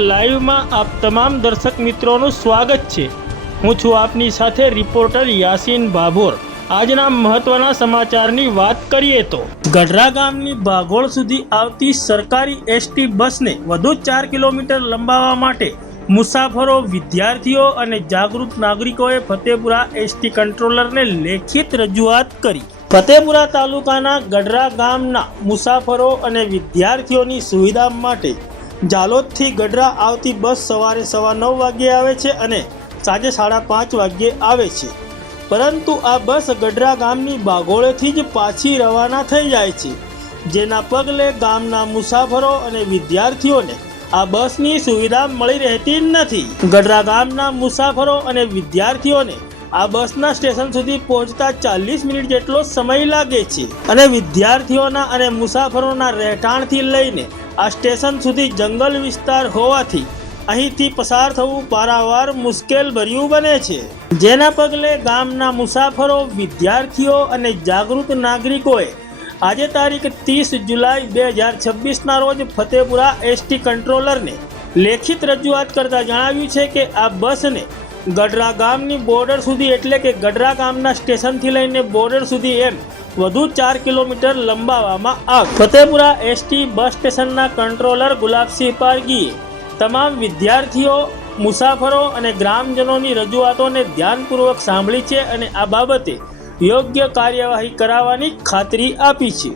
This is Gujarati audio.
લાઈવમાં આપ તમામ દર્શક મિત્રોનું સ્વાગત છે। હું છું આપની સાથે રિપોર્ટર યાસીન ભાભોર। આજના મહત્વના સમાચારની વાત કરીએ તો ગઢડા ગામની ભાગોળ સુધી આવતી સરકારી એસટી બસને વધુ 4 કિલોમીટર લંબાવવા માટે મુસાફરો, વિદ્યાર્થીઓ અને જાગૃત નાગરિકોએ ફતેપુરા એસટી કંટ્રોલરને લેખિત રજૂઆત કરી। ફતેપુરા તાલુકાના ગઢડા ગામના મુસાફરો અને વિદ્યાર્થીઓની સુવિધા માટે જાલોદથી ગઢડા આવતી બસ સવારે 9:15 વાગ્યે આવે છે અને સાંજે 5:30 વાગ્યે આવે છે, પરંતુ આ બસ ગઢડા ગામની બાગોળેથી જ પાછી રવાના થઈ જાય છે, જેના પગલે ગામના મુસાફરો અને વિદ્યાર્થીઓને આ બસની સુવિધા મળી રહેતી નથી। ગઢડા ગામના મુસાફરો અને વિદ્યાર્થીઓને આ બસના સ્ટેશન સુધી પહોંચતા 40 મિનિટ જેટલો સમય લાગે છે અને વિદ્યાર્થીઓના અને મુસાફરોના રહેઠાણથી લઈને આ સ્ટેશન સુધી જંગલ વિસ્તાર હોવાથી અહીંથી પસાર થવું પારાવાર મુશ્કેલ ભર્યું બને છે, જેના પગલે ગામના મુસાફરો, વિદ્યાર્થીઓ અને જાગૃત નાગરિકોએ આજે તારીખ 30 જુલાઈ 2026ના રોજ ફતેપુરા એસટી કંટ્રોલરને લેખિત રજૂઆત કરતા જણાવ્યું છે કે આ બસને ગઢડા ગામની બોર્ડર સુધી એટલે કે ગઢડા ગામના સ્ટેશનથી લઈને બોર્ડર સુધી એમ વધુ 4 કિલોમીટર લંબાવવામાં આવે। ફતેપુરા એસટી બસ સ્ટેશનના કંટ્રોલર ગુલાબસિંહ પારગીએ તમામ વિદ્યાર્થીઓ, મુસાફરો અને ગ્રામજનોની રજૂઆતોને ધ્યાનપૂર્વક સાંભળી છે અને આ બાબતે યોગ્ય કાર્યવાહી કરાવવાની ખાતરી આપી છે।